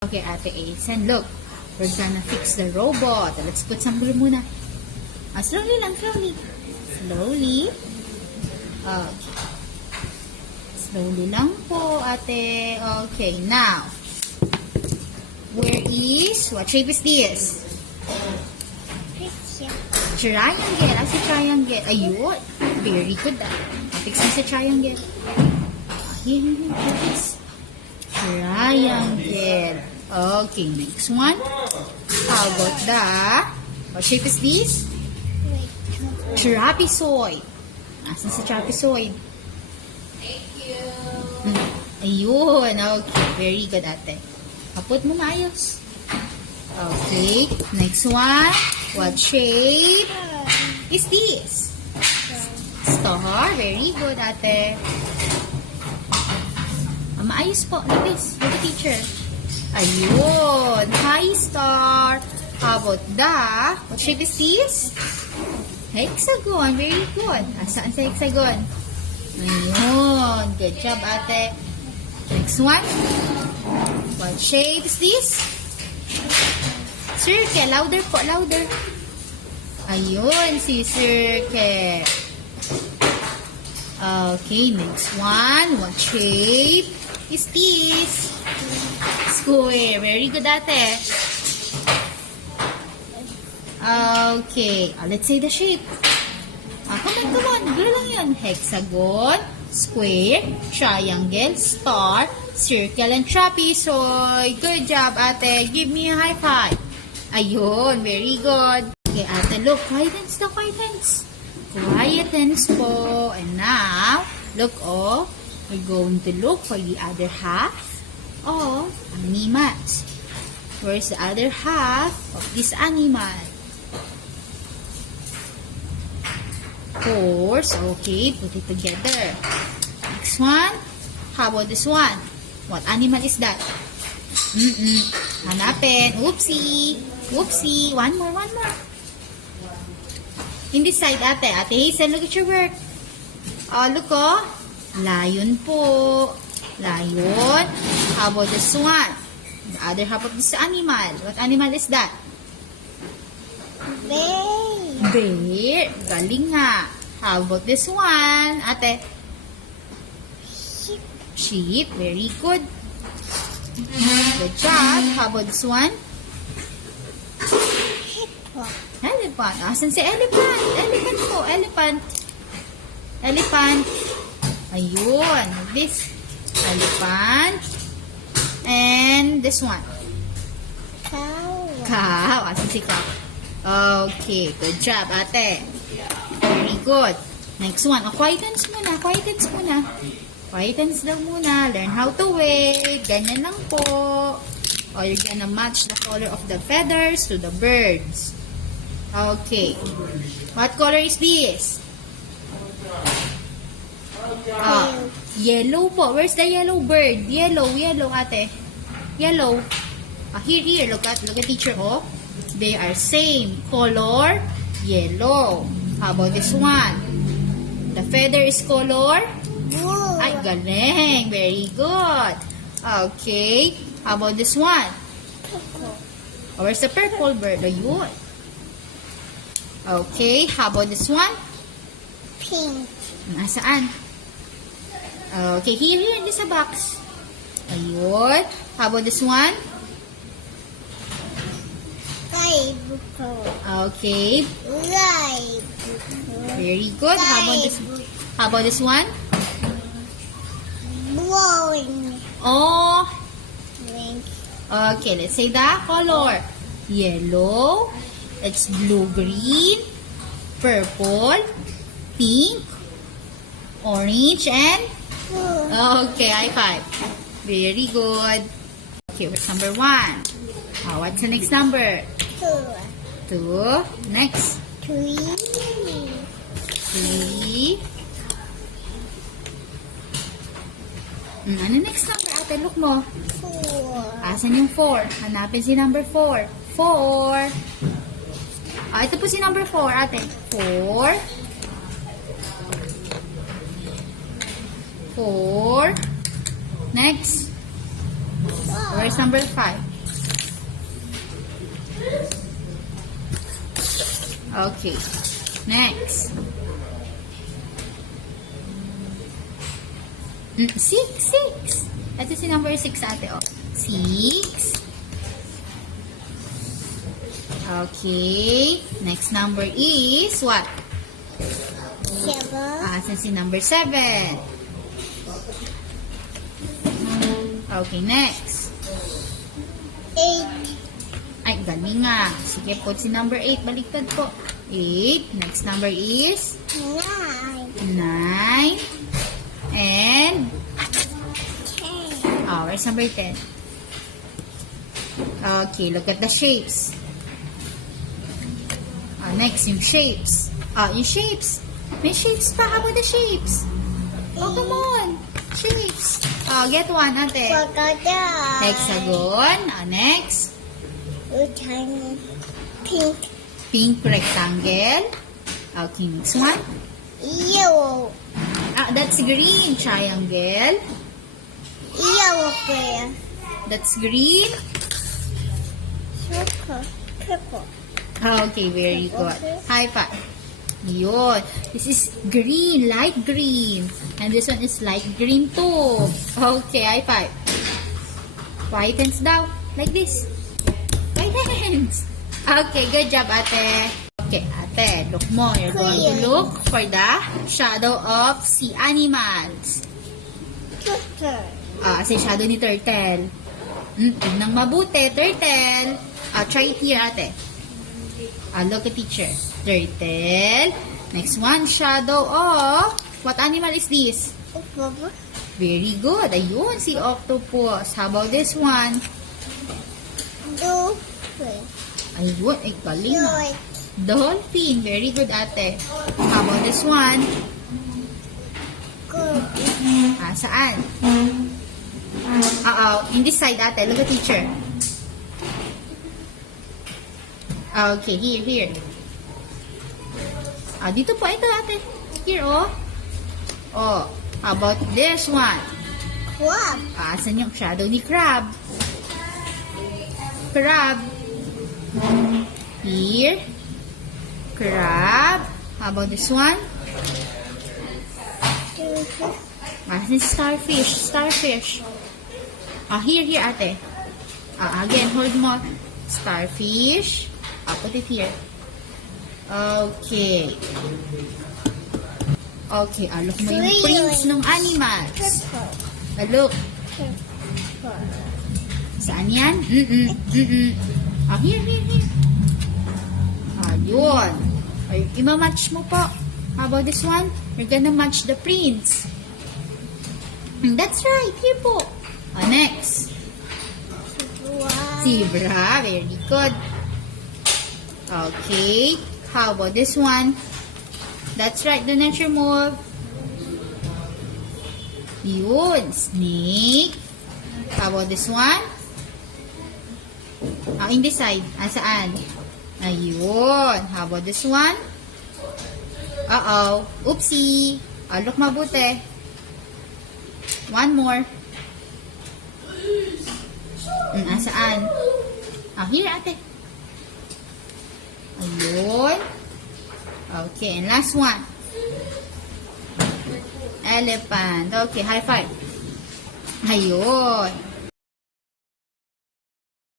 Okay, Ate Asen, look. We're gonna fix the robot. Let's put some glue muna. Slowly lang, slowly. Slowly. Okay. Slowly lang po, Ate. Okay, now. What shape is this? Triangle. As a triangle. Ayun. Very good. Fix mo sa triangle. Here, fix. Triangle. Okay, next one. How about what shape is this? Trapezoid. Asan sa trapezoid? Thank you. Ayun. Okay, very good, Ate. Kaput mo maayos. Okay, next one. What shape is this? Star. Very good, Ate. Maayos po. Like this. Look at teacher. Ayun. High star. How about what shape is this? Hexagon. Very good. Saan sa hexagon? Ayun. Good job, Ate. Next one. What shape is this? Circle. Louder po. Louder. Ayun. Si circle. Okay. Next one. What shape is this? Square. Very good, Ate. Okay. Let's say the shape. Come on. Girl lang yun. Hexagon, square, triangle, star, circle, and trapezoid. Good job, Ate. Give me a high five. Ayun. Very good. Okay, Ate. Look. Quietens na quietens. Quietens po. And now, look, we're going to look for the other half of animals. Where's the other half of this animal? Horse. Okay, put it together. Next one. How about this one? What animal is that? Hanapin. Oopsie. Oopsie. One more. In this side, Ate. Ate Hazel, look at your work. Look, Lion po. Lion. How about this one? The other half of this animal. What animal is that? Bear. Bear. Galing nga. How about this one, Ate? Sheep. Sheep. Very good. Good job. How about this one? Hippo. Elephant. Asan si elephant? Elephant po. Elephant. Ayun. This elephant. And this one. Cow. Asan si cow? Okay. Good job, Ate. Very good. Next one. Quietens muna. Quietens daw muna. Learn how to wait. Ganyan lang po. Or you're gonna match the color of the feathers to the birds. Okay. What color is this? Yellow po. Where's the yellow bird? Yellow, Ate. Yellow. Here. Look at teacher, They are same color, yellow. How about this one? The feather is color? Blue. Ay, galing. Very good. Okay. How about this one? Purple. Where's the purple bird? Ayun. Okay. How about this one? Pink. Nasaan? Okay. Here. This sa box. Ayun. How about this one? Light blue. Okay. Light. Very good. How about this one? Blowing. Oh. Pink. Okay, let's say the color. Yellow. It's blue-green. Purple. Pink. Orange and... Blue. Okay, high five. Very good. Okay, what's number 1? What's the next number? 2. 2. Next. 3. 3. Ano next number, Ate? Look mo. 4. Asan yung 4? Hanapin si number 4. 4. Ito po si number 4, Ate. 4. 4. Next. Where's number 5? Okay. Next. Six. Ito si number 6 ate, oh. 6. Okay. Next number is what? 7. Asan si number 7? Okay, next. 8. Ay, galing nga. Sige po, si number 8. Baliktad po. 8. Next number is 9. 9. And 10. where's number 10? Okay, look at the shapes. Next, yung shapes. Yung shapes. May shapes pa. How about the shapes? Oh, come on. Shapes. Get one, ate. Crocodile. Hexagon. Next. Tiny. Pink. Pink rectangle. Okay, next one. Yellow. That's green triangle. Yellow bear. That's green. Circle. Purple. Okay, very good. High five. Yun. This is green, light green. And this one is light green too. Okay, high five. White hands down. Like this. White hands. Okay, good job, ate. Okay, ate, look mo. You're going to look for the shadow of sea animals. Turtle. Kasi shadow ni turtle. Tignan mabuti, turtle. Try it here, ate. Look at teacher. Turtle. Next one, shadow of... What animal is this? Octopus. Very good. Ayun, si octopus. How about this one? Dolphin. Ayun, galing ah. Joy. Dolphin. Very good, ate. How about this one? Goby. Saan? In this side, ate. Look at teacher. Okay, here. Dito po, ito, ate. Here, oh. How about this one? Crab. Asan yung shadow ni crab? Crab. Here. Crab. How about this one? Asan starfish? Starfish. Here, ate. Again, hold mo. Starfish. Put it here. Okay. Okay, look mo yung prints ng animals. Purple. Look. Purple. Saan yan? Here. Ayun. Ima-match mo po. How about this one? You're gonna match the prints. That's right. Here po. Next. Zebra. Very good. Okay. How about this one? That's right. Do not remove. Yun. Snake. How about this one? In this side. Saan? Ayun. How about this one? Oopsie. Look mabuti. One more. Saan? Here, ate. Ayun. Okay, and last one. Elephant. Okay, high five. Ayun.